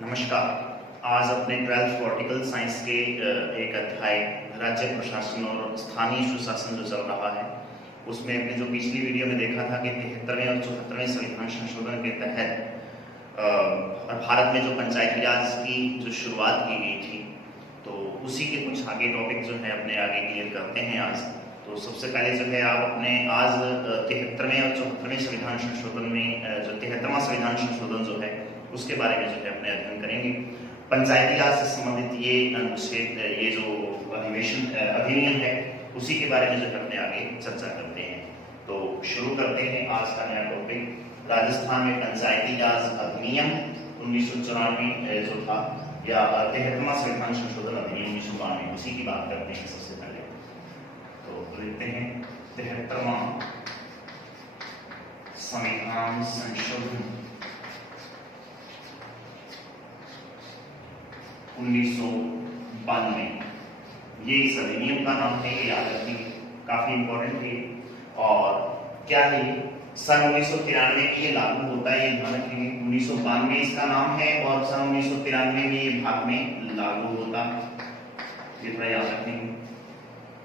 नमस्कार। आज अपने 12th वर्टिकल साइंस के एक अध्याय राज्य प्रशासन और स्थानीय सुशासन जो चल रहा है उसमें हमने जो पिछली वीडियो में देखा था कि 73वें और 74वें संविधान संशोधन के तहत भारत में जो पंचायती राज की जो शुरुआत की गई थी तो उसी के कुछ आगे टॉपिक जो है अपने आगे क्लियर करते हैं आज। तो सबसे पहले जो है आप अपने आज 73वें और 74वें संविधान संशोधन में जो 73वां संविधान संशोधन जो है उसके बारे में जो है अपने अध्ययन करेंगे। पंचायती राज से संबंधित ये अनुच्छेद ये जो अधिनियम है उसी के बारे में जो है अपने आगे चर्चा करते हैं। तो शुरू करते हैं आज का नया टॉपिक। राजस्थान में पंचायती राज अधिनियम 1994 जो था या 73वां संविधान संशोधन अधिनियम 1992 उसी की बात करते हैं सबसे पहले। तो देखते हैं 73वां संविधान संशोधन 1992 ये इस अधिनियम का नाम है, याद रखिए काफी इंपॉर्टेंट है। और क्या है सन 1993 में ये लागू होता है, ये ध्यान रखिए। 1992 इसका नाम है और सन 1993 में ये भारत में लागू होता है, ये थोड़ा याद रखेंगे,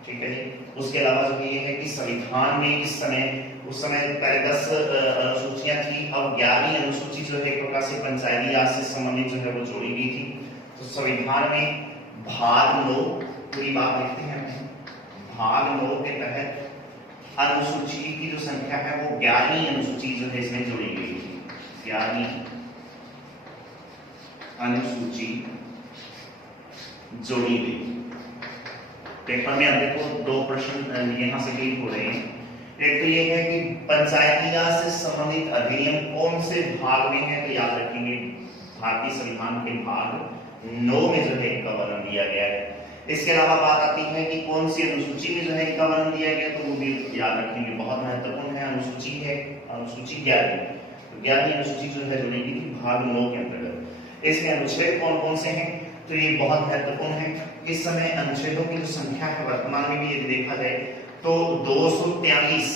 ठीक है जी। उसके अलावा जो ये है कि संविधान में इस समय उस समय पहले 10 अनुसूचियां थी, अब 11वीं अनुसूची जो है एक प्रकार से पंचायती राज से संबंधित जो है वो जोड़ी गई थी। तो संविधान में भाग 9 पूरी बात लिखते हैं हम, भाग 9 के तहत अनुसूची की जो संख्या है वो 11वीं अनुसूची जो है इसमें जोड़ी गई थी। 11वीं अनुसूची जोड़ी गई। पेपर में अब देखो 2 प्रश्न यहां से क्लिक हो रहे हैं। एक तो ये है कि पंचायती राज से संबंधित अधिनियम कौन से भाग में है, तो याद रखेंगे भारतीय संविधान के भाग 9 में जो है इनका वर्णन दिया गया है। इसके अलावा बात आती है कि कौन सी अनुसूची में जो है इनका वर्णन दिया गया, तो वो भी याद रखेंगे, बहुत महत्वपूर्ण है। अनुसूची है अनुसूची 11वीं, तो 11वीं अनुसूची जो है जोड़ेगी थी भाग 9 के अंतर्गत। इसमें अनुच्छेद कौन कौन से हैं, तो ये बहुत महत्वपूर्ण है। इस समय अनुच्छेदों की जो संख्या है वर्तमान में भी यदि देखा जाए तो 243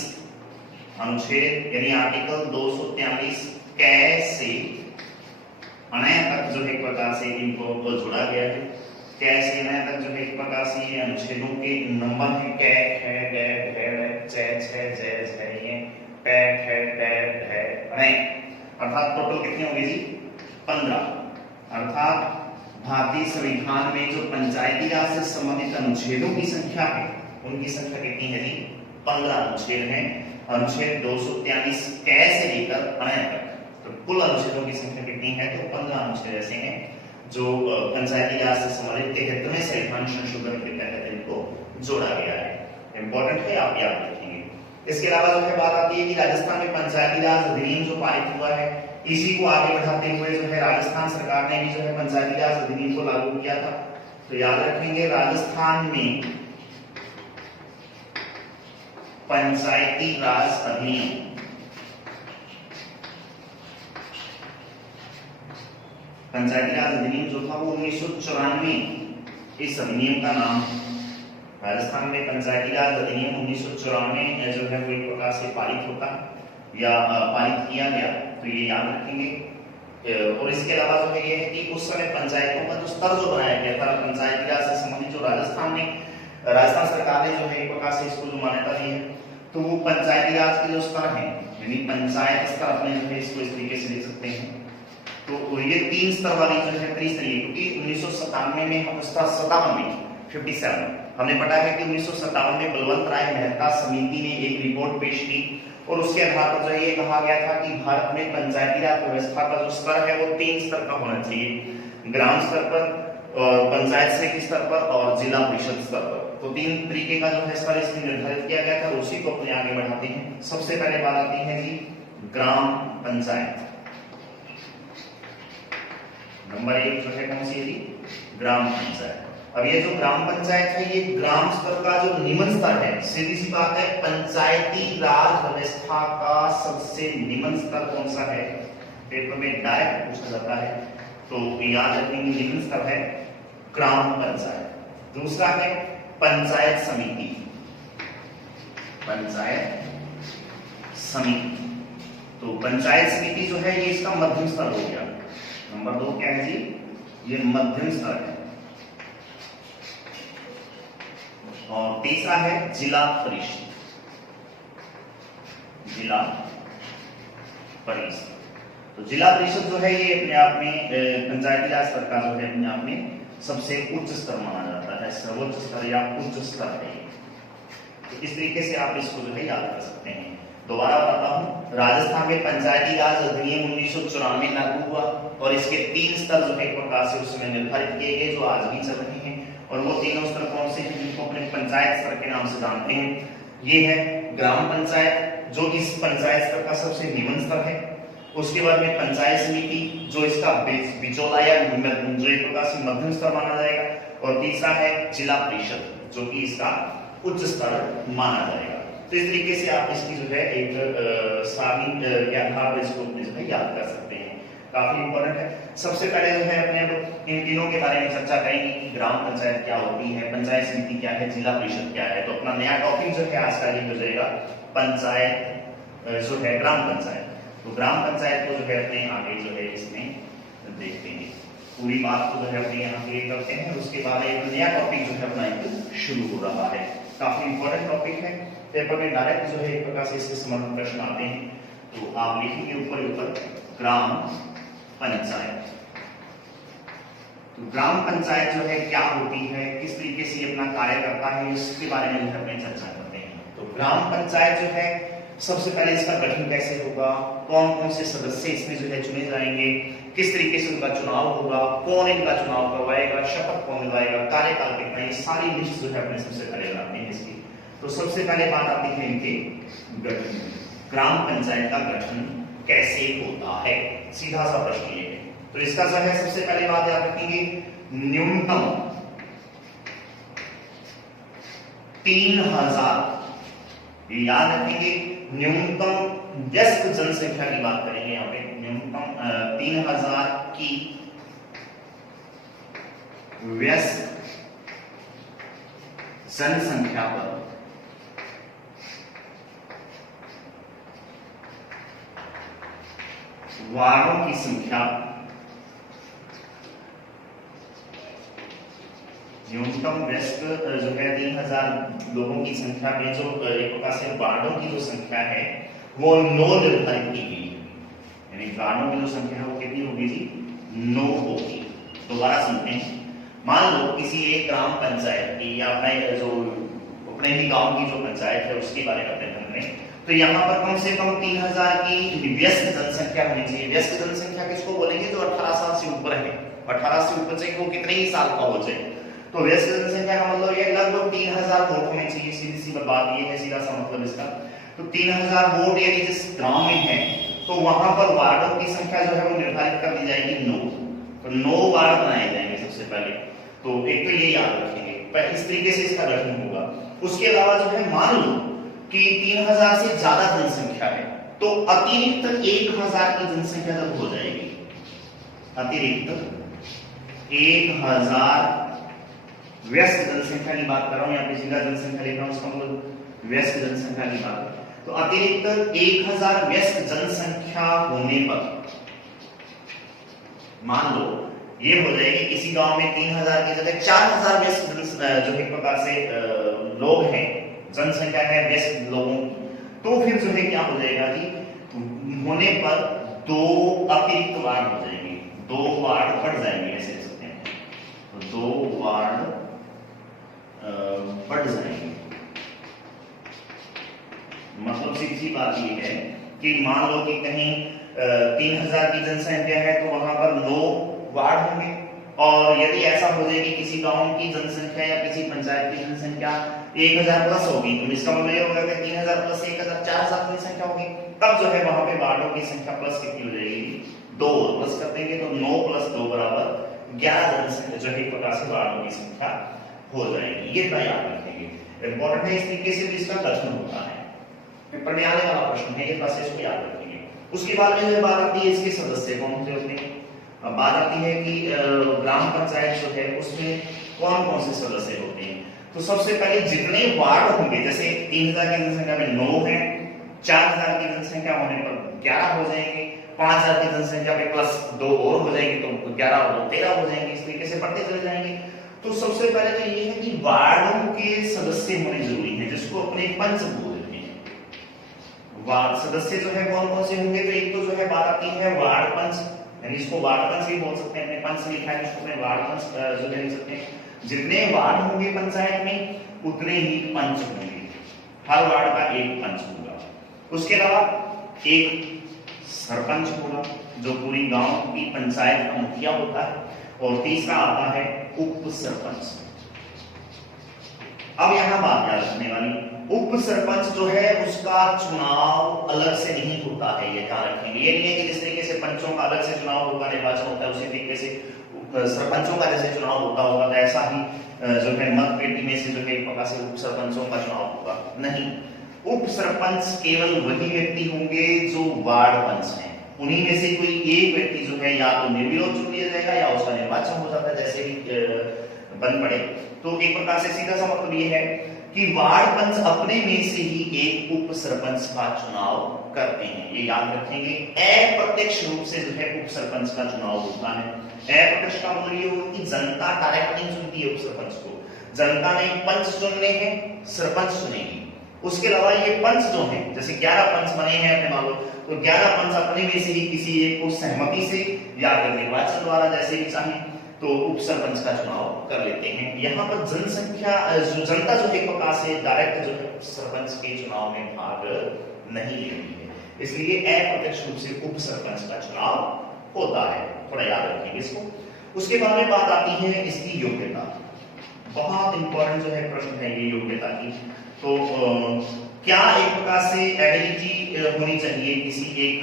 अनुच्छेद यानी आर्टिकल 243 कै से अनय तक जो है एक प्रकार से इनको जोड़ा गया है। कै से अनय तक जो है एक प्रकार से ये अनुच्छेदों के नंबर है, कै खे डे ढे चे छे जे झे ये पै खे डे ढे अनय, अर्थात टोटल कितनी होगी जी 15। अर्थात भारतीय संविधान में जो पंचायती राज से संबंधित अनुच्छेदों की संख्या है उनकी संख्या कितनी है जी 15 अनुच्छेद हैं। अनुच्छेद 243 कै से लेकर अनय तक, तो कुल अनुच्छेदों की संख्या कितनी है, तो 15 अनुच्छेद ऐसे हैं जो पंचायती राज से संबंधित 73वें संविधान संशोधन के तहत इनको जोड़ा गया है। इंपॉर्टेंट है, आप याद रखेंगे। इसके अलावा जो है बात आती है कि राजस्थान में पंचायती राज अधिनियम जो पारित हुआ है इसी को आगे बढ़ाते हुए जो है राजस्थान सरकार ने भी जो है पंचायती राज अधिनियम को लागू किया था। तो याद रखेंगे राजस्थान में पंचायती राज अधिनियम जो था वो 1994 इस अधिनियम का नाम है। राजस्थान में पंचायती राज अधिनियम 1994 जो है वो एक प्रकार से पारित होता या पारित किया गया, तो ये याद रखेंगे। और इसके अलावा जो है ये है कि उस समय पंचायतों का जो स्तर जो बनाया गया था पंचायती राज से संबंधित, जो राजस्थान सरकार ने जो है एक प्रकार से इसको जो मान्यता दी है, तो वो पंचायती राज के जो स्तर हैं यानी पंचायत स्तर अपने जो है इसको इस तरीके से लिख सकते हैं। तो ये 3 स्तर वाली जो है त्रिस्तरीय, क्योंकि 1997 में हम 57 हमने पढ़ा है कि 1957 में बलवंत राय मेहता समिति ने एक रिपोर्ट पेश की और उसके आधार पर जो ये कहा गया था कि भारत में पंचायती राज व्यवस्था का जो स्तर है वो 3 स्तर का होना चाहिए, ग्राम स्तर पर, पंचायत समिति स्तर पर और जिला परिषद स्तर पर। तो 3 तरीके का जो है स्तर इसमें निर्धारित किया गया था, उसी को अपने आगे बढ़ाते हैं। सबसे पहले बात आती है जी ग्राम पंचायत। नंबर 1 जो है कौन सी है जी ग्राम पंचायत। अब ये जो ग्राम पंचायत है ये ग्राम स्तर का जो निम्न स्तर है, सीधी सी बात है, पंचायती राज व्यवस्था का सबसे निम्न स्तर कौन सा है, पेपर में डायरेक्ट पूछा जाता है, तो याद रखेंगे निम्न स्तर है ग्राम पंचायत। दूसरा है पंचायत समिति, पंचायत समिति। तो पंचायत समिति जो है ये इसका मध्यम स्तर हो गया। नंबर 2 क्या है जी, ये मध्यम स्तर है। और तीसरा है जिला परिषद, जिला परिषद। तो जिला परिषद जो है ये अपने आप में पंचायती राज स्तर का जो है अपने आप में सबसे उच्च स्तर माना जाता है, सर्वोच्च स्तर या उच्च स्तर है। तो इस तरीके से आप इसको जो है याद कर सकते हैं। दोबारा बताता हूँ, राजस्थान में पंचायती राज अधिनियम 1994 लागू हुआ और इसके 3 स्तर जो है एक प्रकार से उसमें निर्धारित किए गए जो आज भी चल रहे हैं। और वो तीनों स्तर कौन से हैं जिनको अपने पंचायत स्तर के नाम से जानते हैं। ये है ग्राम पंचायत जो इस पंचायत स्तर का सबसे निम्न स्तर है। उसके बाद में पंचायत समिति जो इसका बिचौला या जो एक प्रकार से मध्यम स्तर माना जाएगा। और तीसरा है जिला परिषद जो कि इसका उच्च स्तर माना जाएगा। तो इस तरीके से आप इसकी जो है एक सारणी या आधार इसको जो है याद कर सकते हैं, काफी इंपॉर्टेंट है। सबसे पहले जो है अपने लोग इन तीनों के बारे में चर्चा करेंगे कि ग्राम पंचायत क्या होती है, पंचायत समिति क्या है, जिला परिषद क्या है। तो अपना नया टॉपिक जो है आज का ये हो जाएगा पंचायत जो है ग्राम पंचायत। तो ग्राम पंचायत को जो है अपने आगे जो है इसमें देखते हैं, पूरी बात को जो है अपने यहाँ क्लियर करते हैं। उसके बाद एक नया टॉपिक जो है अपना एक शुरू हो रहा है, काफी इंपॉर्टेंट टॉपिक है। पेपर में डायरेक्ट जो है एक प्रकार से इसके संबंधित प्रश्न आते हैं। तो आप लिखेंगे ऊपर ग्राम पंचायत। तो ग्राम पंचायत जो है क्या होती है, किस तरीके से अपना कार्य करता है, इसके बारे में अपने चर्चा करते हैं। तो ग्राम पंचायत जो है सबसे पहले इसका गठन कैसे होगा, कौन कौन से सदस्य इसमें जो है चुने जाएंगे, किस तरीके से उनका चुनाव होगा, कौन इनका चुनाव करवाएगा, शपथ कौन दिलाएगा, कार्यकाल कितना, ये सारी लिस्ट जो है अपने सबसे पहले लाते हैं इसकी। तो सबसे पहले बात आती है इनके गठन, ग्राम पंचायत का गठन कैसे होता है, सीधा सा प्रश्न ये है। तो इसका जो है सबसे पहले बात याद रखेंगे, न्यूनतम 3000, ये याद रखेंगे, न्यूनतम व्यस्त जनसंख्या की बात करेंगे यहाँ पे। न्यूनतम 3000 की व्यस्त जनसंख्या पर वार्डों की संख्या, न्यूनतम व्यस्त जो है 3000 लोगों की संख्या में जो एक प्रकार से वार्डों की जो संख्या है वो 9 निर्धारित की गई है। यानी वार्डों की जो संख्या है वो कितनी होगी जी, 9 होगी। दोबारा सुनते हैं, मान लो किसी एक ग्राम पंचायत की या अपने ही गांव की जो पंचायत है उसके बारे में अध्ययन करें, तो यहाँ पर कम से कम 3000 की व्यस्त जनसंख्या होनी चाहिए। व्यस्त जनसंख्या किसको बोलेंगे, जो 18 साल से ऊपर है। 18 से ऊपर चाहिए वो कितने ही साल का हो जाए। तो व्यस्त जनसंख्या का मतलब ये लगभग 3000 वोट होने चाहिए। सीधी सी बात ये है, सीधा सा मतलब इसका। तो 3000 वोट यदि जिस गांव में है तो वहां पर वार्डों की संख्या जो है वो निर्धारित कर दी जाएगी 9। तो 9 वार्ड बनाए जाएंगे सबसे पहले। तो एक तो ये याद रखेंगे, इस तरीके से इसका गठन होगा। उसके अलावा जो है मान लो कि 3000 से ज्यादा जनसंख्या है तो अतिरिक्त 1000 की जनसंख्या तक हो जाएगी। अतिरिक्त 1000 व्यस्त जनसंख्या की बात कर रहा हूं, यहाँ पे जिला जनसंख्या लिख रहा हूं, उसका मतलब व्यस्त जनसंख्या की बात। तो अतिरिक्त 1000 व्यस्त जनसंख्या होने पर मान लो ये हो जाएगी किसी गांव में 3000 की जगह 4000 व्यस्त जो एक प्रकार से लोग हैं, जनसंख्या है व्यस्त लोगों की, तो फिर जो है क्या हो जाएगा जी, होने पर 2 अतिरिक्त वार्ड हो जाएंगे, 2 वार्ड बढ़ जाएंगे, ऐसे कह सकते हैं। तो 2 वार्ड बढ़ जाएंगे। मतलब सीधी बात ये है कि मान लो कि कहीं 3000 की जनसंख्या है तो वहां पर 9 वार्ड होंगे। और यदि ऐसा हो जाए कि किसी गांव की जनसंख्या या किसी पंचायत की जनसंख्या 1000 प्लस होगी, तो इसका मतलब ये होगा कि 3000 प्लस 1000 4000 की संख्या होगी। तब जो है वहां पे वार्डों की संख्या प्लस कितनी हो जाएगी, 2 प्लस कर देंगे तो 9 + 2 = 11 जनसंख्या जो है एक प्रकार से वार्डों की संख्या हो जाएगी। ये इतना याद रखेंगे, इंपॉर्टेंट है। इस तरीके से इसका गठन होता है, पेपर में आने वाला प्रश्न है, ये बस इसको याद रखेंगे। उसके बाद में बात आती है इसके सदस्य कौन से होते हैं। अब बात आती है कि ग्राम पंचायत जो है उसमें कौन कौन से सदस्य होते हैं। तो सबसे पहले जितने वार्ड होंगे, जैसे 3000 की जनसंख्या में 9 है, 4000 की जनसंख्या होने पर 11 हो जाएंगे, 5000 की जनसंख्या पे प्लस 2 और हो जाएंगे तो 11 और 2 13 हो जाएंगे, इस तरीके से बढ़ते चले जाएंगे। तो सबसे पहले तो ये है कि वार्डों के सदस्य होने जरूरी है, जिसको अपने पंच बोलते हैं। वार्ड सदस्य जो है कौन कौन से होंगे, तो एक तो जो है बात आती है वार्ड पंच, यानी इसको वार्ड पंच भी बोल सकते हैं, अपने पंच लिखा है इसको अपने वार्ड पंच जो लिख सकते हैं। जितने वार्ड होंगे पंचायत में उतने ही पंच होंगे, हर वार्ड का एक पंच होगा। उसके अलावा एक सरपंच होगा जो पूरी गांव की पंचायत का मुखिया होता है, और तीसरा आता है उप सरपंच। अब यहां बात याद रखने वाली, उप सरपंच जो है उसका चुनाव अलग से नहीं होता है, ये ध्यान रखेंगे। ये नहीं है कि जिस तरीके से पंचों का अलग से चुनाव होगा, निर्वाचन होता है, उसी तरीके से सरपंचों का जैसे चुनाव होता होगा, तो ऐसा ही जो है मत पेटी में से जो है एक प्रकार से उप सरपंचों का चुनाव होगा। नहीं, उप सरपंच केवल वही व्यक्ति होंगे जो वार्ड पंच हैं, उन्हीं में से कोई एक व्यक्ति जो है या तो निर्विरोध चुन लिया जाएगा या उसका निर्वाचन हो जाता है, जैसे ही बन पड़े। तो एक प्रकार से सीधा सा मतलब ये है कि वार्ड पंच अपने में से ही एक उप सरपंच का चुनाव करते हैं, ये याद रखेंगे। अप्रत्यक्ष रूप से जो है उप सरपंच का चुनाव होता है। अप्रत्यक्ष का मतलब ये होगा कि जनता डायरेक्ट नहीं चुनती है उप सरपंच को, जनता ने पंच चुनने हैं, सरपंच चुनेगी। उसके अलावा ये पंच जो है, जैसे 11 पंच बने हैं अपने मान लो, तो 11 पंच अपने में से ही किसी एक को सहमति से या फिर निर्वाचन द्वारा जैसे भी चाहे तो उप सरपंच का चुनाव कर लेते हैं। यहाँ पर जनसंख्या जो जनता जो एक प्रकार से डायरेक्ट जो है सरपंच के चुनाव में भाग नहीं लेती है, इसलिए अप्रत्यक्ष रूप से उप सरपंच का चुनाव होता है, थोड़ा याद रखिए इसको। उसके बाद में बात आती है इसकी योग्यता, बहुत इंपॉर्टेंट जो है प्रश्न है ये योग्यता की। तो क्या एक प्रकार से एबिलिटी होनी चाहिए किसी एक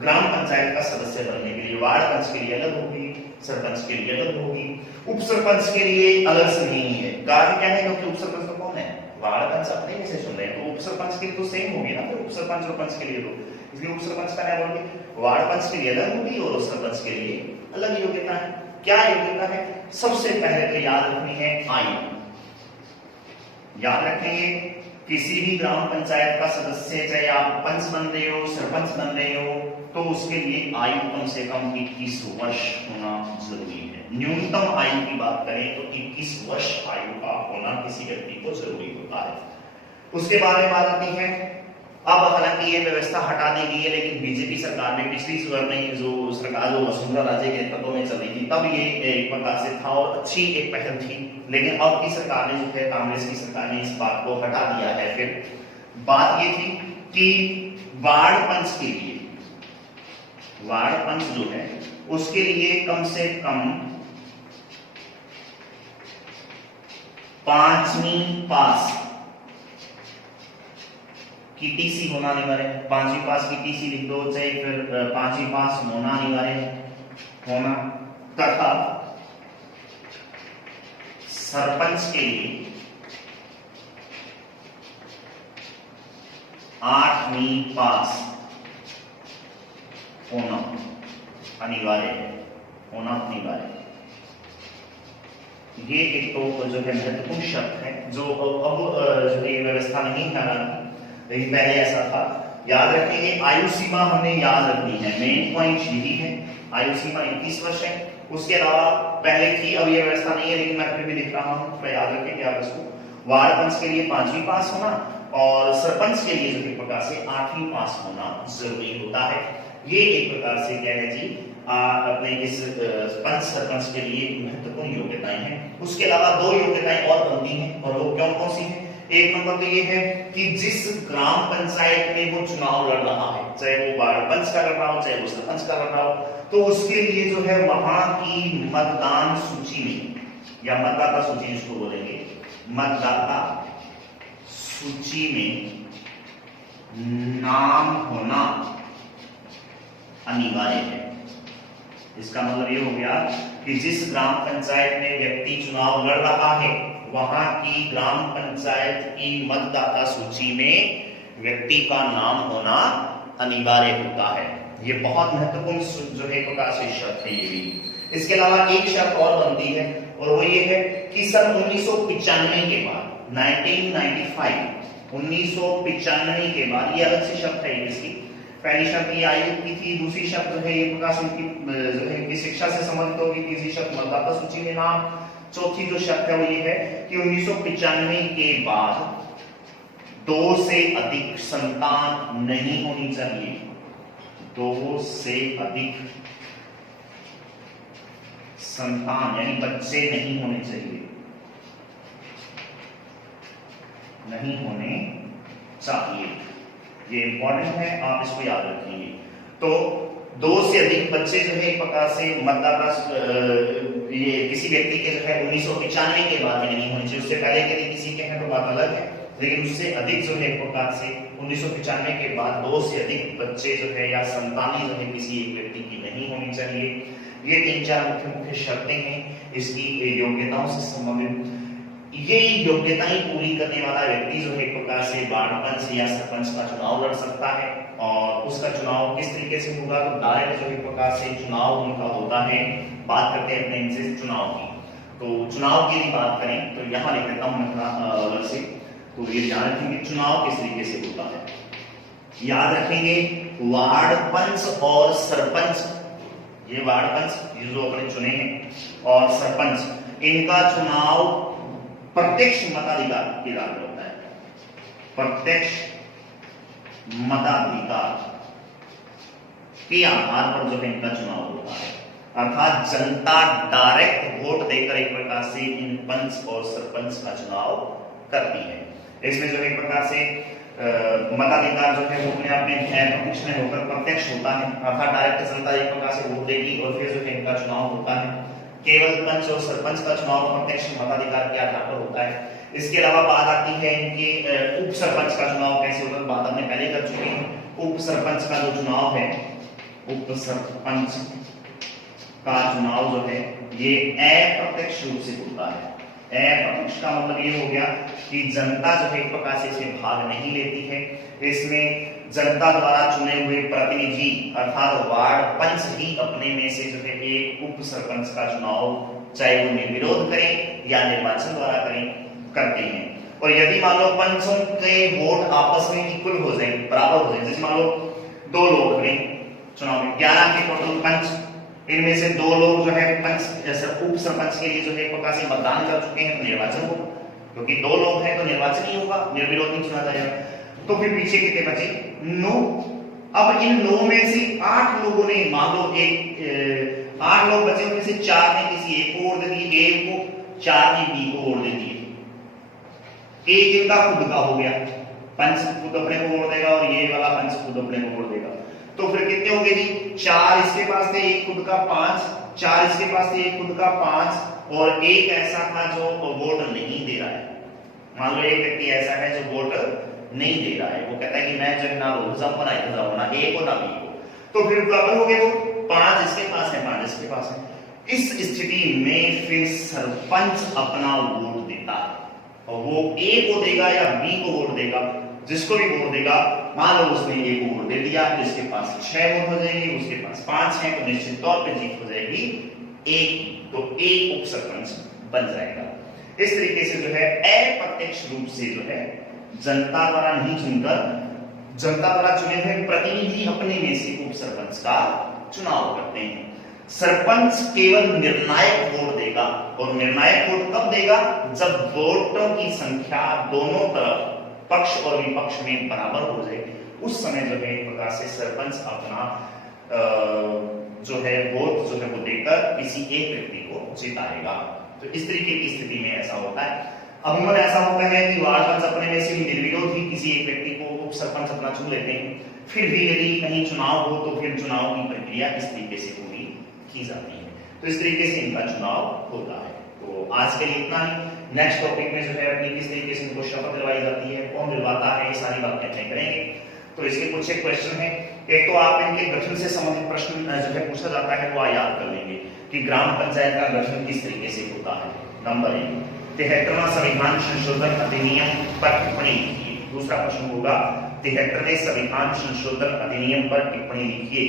ग्राम पंचायत का सदस्य बनने के लिए? वार्ड पंच के लिए अलग होगी, सरपंच के लिए अलग होगी, उप सरपंच के लिए अलग से नहीं है। कारण क्या है, क्योंकि उप सरपंच तो कौन है, वार्ड पंच अपने में से चुन रहे हैं, तो उप सरपंच के लिए तो सेम होगी ना, फिर उप सरपंच और पंच के लिए तो, इसलिए उप सरपंच का क्या बोलोगे, वार्ड पंच के लिए अलग होगी और सरपंच के लिए अलग योग्यता है। क्या योग्यता है? सबसे पहले तो याद रखनी है आयु। याद रखेंगे किसी भी ग्राम पंचायत का सदस्य, चाहे आप पंच बन रहे हो, सरपंच बन रहे हो, तो उसके लिए आयु कम से कम 21 वर्ष होना जरूरी है। न्यूनतम आयु की बात करें तो 21 वर्ष आयु का होना किसी व्यक्ति को जरूरी होता है। उसके बाद में बात आती है, अब हालांकि ये व्यवस्था हटा दी गई है, लेकिन बीजेपी सरकार ने पिछली में जो सरकार जो वसुंधरा राजे के नेतृत्व में चली थी, तब ये एक प्रकार से था और अच्छी एक पहल थी। लेकिन अब की सरकार ने जो है, कांग्रेस की सरकार ने इस बात को हटा दिया है। फिर बात ये थी कि वार्ड पंच के लिए, वार्ड पंच जो है उसके लिए कम से कम 5वीं पास की टीसी होना अनिवार्य है। 5वीं पास की टीसी लिख दो, चाहे फिर 5वीं पास होना अनिवार्य होना, तथा सरपंच के लिए 8वीं पास होना अनिवार्य है, होना अनिवार्य। ये एक तो जो है महत्वपूर्ण शर्त है, जो अब जो ये व्यवस्था नहीं है, लेकिन पहले ऐसा था। याद रखेंगे आयु सीमा हमें याद रखनी है, मेन पॉइंट यही है, आयु सीमा 21 वर्ष है। उसके अलावा पहले थी, अब ये व्यवस्था नहीं है, लेकिन मैं फिर भी लिख रहा हूं, तो याद रखेंगे आप इसको। वार्ड पंच के लिए 5वीं पास होना और सरपंच के लिए जो एक प्रकार से 8वीं पास होना जरूरी होता है। ये एक प्रकार से क्या है जी, अपने इस पंच सरपंच के लिए महत्वपूर्ण योग्यताएं हैं। उसके अलावा 2 योग्यताएं और बनती हैं, और वो कौन कौन सी हैं? एक नंबर तो ये है कि जिस ग्राम पंचायत में वो चुनाव लड़ रहा है, चाहे वो वार्ड पंच का लड़ रहा हो, चाहे वो सरपंच का लड़ रहा हो, तो उसके लिए जो है वहां की मतदान सूची में, या मतदाता सूची जिसको बोलेंगे, मतदाता सूची में नाम होना अनिवार्य है। इसका मतलब ये हो गया कि जिस ग्राम पंचायत में व्यक्ति चुनाव लड़ रहा है, वहां की ग्राम पंचायत की मतदाता सूची में व्यक्ति का नाम होना अनिवार्य होता है। ये बहुत महत्वपूर्ण जो है प्रकार से शर्त है ये भी। इसके अलावा एक शर्त और बनती है, और वो ये है कि सन 1995 के बाद, 1995 के बाद, ये अलग से शर्त है इसकी, पहली शर्त ये आयु की थी, दूसरी शर्त जो है ये प्रकाश जो है इनकी शिक्षा से संबंधित होगी, तीसरी शर्त मतदाता सूची में नाम, चौथी जो शर्त है वो ये है कि 1995 के बाद 2 से अधिक संतान नहीं होनी चाहिए, 2 से अधिक संतान यानी बच्चे नहीं होने चाहिए, नहीं होने चाहिए। ये इंपॉर्टेंट है, आप इसको याद रखेंगे। तो 2 से अधिक बच्चे जो है एक प्रकार से मतदाता ये किसी व्यक्ति के जो है 1995 के बाद में नहीं होने चाहिए, उससे पहले यदि किसी के हैं तो बात अलग है, लेकिन उससे अधिक जो है एक प्रकार से 1995 के बाद 2 से अधिक बच्चे जो है या संतानें जो है किसी एक व्यक्ति की नहीं होनी चाहिए। ये 3-4 मुख्य शर्तें हैं इसकी योग्यताओं से संबंधित। ये योग्यताएं पूरी करने वाला व्यक्ति जो है एक प्रकार से वार्ड पंच या सरपंच का चुनाव लड़ सकता है, और उसका चुनाव किस तरीके से होगा तो डायरेक्ट जो एक प्रकार से चुनाव उनका होता है। बात करते हैं अपने इनसे चुनाव की, तो चुनाव की बात करें तो यहाँ लिख देता हूं अलग से, तो ये ध्यान रखेंगे चुनाव किस तरीके से होता है। याद रखेंगे वार्ड पंच और सरपंच, ये वार्ड पंच ये जो अपने चुने हैं और सरपंच, इनका चुनाव प्रत्यक्ष मताधिकार के आधार पर होता है, प्रत्यक्ष मताधिकार के आधार पर जो है इनका चुनाव होता है, अर्थात जनता डायरेक्ट वोट देकर एक प्रकार से इन पंच और सरपंच का चुनाव करती है। इसमें जो एक प्रकार से मताधिकार जो है वो अपने आप में प्रत्यक्ष में होकर प्रत्यक्ष होता है, अर्थात डायरेक्ट जनता एक प्रकार से वोट देगी और फिर जो है इनका चुनाव होता है। केवल पंच और सरपंच का चुनाव प्रत्यक्ष मताधिकार के आधार पर होता है। इसके अलावा बात आती है इनके उप सरपंच का चुनाव कैसे होता है, बात हमने पहले कर चुके हैं। उप सरपंच का जो चुनाव है, उप सरपंच का चुनाव जो है ये अप्रत्यक्ष रूप से होता है। अप्रत्यक्ष का मतलब ये हो गया कि जनता जो है एक प्रकार से इसमें भाग नहीं लेती है, इसमें जनता द्वारा चुने हुए प्रतिनिधि अर्थात वार्ड पंच ही अपने में से जो है एक उप सरपंच का चुनाव चाहे वो निर्विरोध करें या निर्वाचन द्वारा करें करते हैं। और यदि मान लो पंचों के वोट आपस में इक्वल हो जाए, बराबर हो जाए, जैसे मान लो 2 लोग खड़े चुनाव में, 11 के टोटल पंच, इनमें से 2 लोग जो है पंच उप सरपंच के लिए जो है प्रकार से मतदान कर चुके हैं तो निर्वाचन होगा, क्योंकि 2 लोग हैं तो निर्वाचन ही होगा, निर्विरोध नहीं चुना जाएगा। तो फिर पीछे कितने बचे? 9। अब इन 9 में से 8 लोगों ने मान लो 8 लोग बचे, उनमें से 4 ने किसी एक को वोट दे दिए, एक को, 4 ने बी को वोट दे दिए, एक इनका खुद का हो गया, पंच खुद अपने को वोट देगा और ये वाला पंच खुद अपने को वोट देगा। तो फिर कितने हो गए जी? 4 इसके पास थे, एक खुद का 5, 4 इसके पास थे, एक खुद का 5 और एक ऐसा था जो वोट नहीं दे रहा है। मान लो एक व्यक्ति ऐसा है जो वोट नहीं दे रहा है, वो कहता है कि मैं जो ना रोज अपना इधर जाऊं ना ए को ना बी को, तो फिर बराबर हो गए वो 5 इसके पास है 5 इसके पास है। इस स्थिति में फिर सरपंच अपना वोट देता है और वो ए को देगा या बी को वोट देगा, जिसको भी वोट देगा, मान लो उसने ए को वोट दे दिया तो इसके पास 6 वोट हो जाएंगे, उसके पास 5 है तो निश्चित तौर पे जीत हो जाएगी एक, तो एक उप सरपंच बन जाएगा। इस तरीके से जो है अप्रत्यक्ष रूप से जो है जनता द्वारा नहीं चुनकर जनता द्वारा चुने हुए प्रतिनिधि अपने में से उप सरपंच का चुनाव करते हैं। सरपंच केवल निर्णायक वोट देगा और निर्णायक वोट कब देगा? जब वोटों की संख्या दोनों तरफ पक्ष और विपक्ष में बराबर हो जाए, उस समय जो है एक प्रकार से सरपंच अपना जो है वोट जो है वो देकर किसी एक व्यक्ति को जिताएगा। तो इस तरीके की स्थिति में ऐसा होता है। अमूमन ऐसा होता है कि वार्ड पंच अपने में से निर्विरोध ही किसी एक व्यक्ति को उप सरपंच अपना चुन लेते हैं, फिर भी यदि कहीं चुनाव हो तो फिर चुनाव की प्रक्रिया इस तरीके से पूरी की जाती है। तो इस तरीके से इनका चुनाव होता है। तो आज के लिए इतना ही। नेक्स्ट टॉपिक में जो है अपनी किस तरीके से इनको शपथ दिलवाई जाती है, कौन दिलवाता है, ये सारी बातें अपने करेंगे। तो इसके कुछ एक क्वेश्चन है। एक तो आप इनके गठन से संबंधित प्रश्न जो है पूछा जाता है वो याद कर लेंगे कि ग्राम पंचायत का गठन किस तरीके से होता है। नंबर 1, 73वां संविधान संशोधन अधिनियम पर टिप्पणी लिखिए। दूसरा प्रश्न होगा 73वें संविधान संशोधन अधिनियम पर टिप्पणी लिखिए।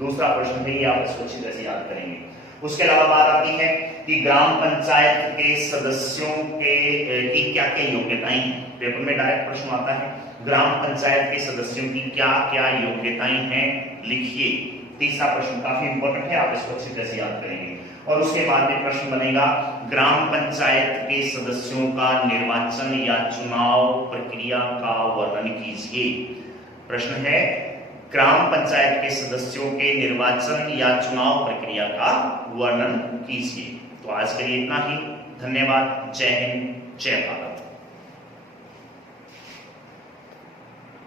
दूसरा प्रश्न है, आप इसको अच्छी तरह से याद करेंगे। उसके अलावा बात आती है कि ग्राम पंचायत के सदस्यों की क्या क्या योग्यताएं हैं। पेपर में डायरेक्ट प्रश्न आता है, ग्राम पंचायत के सदस्यों की क्या क्या योग्यताएं हैं, लिखिए। तीसरा प्रश्न काफी इंपॉर्टेंट है, आप इसको अच्छी तरह से याद करेंगे। और उसके बाद में प्रश्न बनेगा, ग्राम पंचायत के सदस्यों का निर्वाचन या चुनाव प्रक्रिया का वर्णन कीजिए। प्रश्न है, ग्राम पंचायत के सदस्यों के निर्वाचन या चुनाव प्रक्रिया का वर्णन कीजिए। तो आज के लिए इतना ही। धन्यवाद। जय हिंद, जय भारत।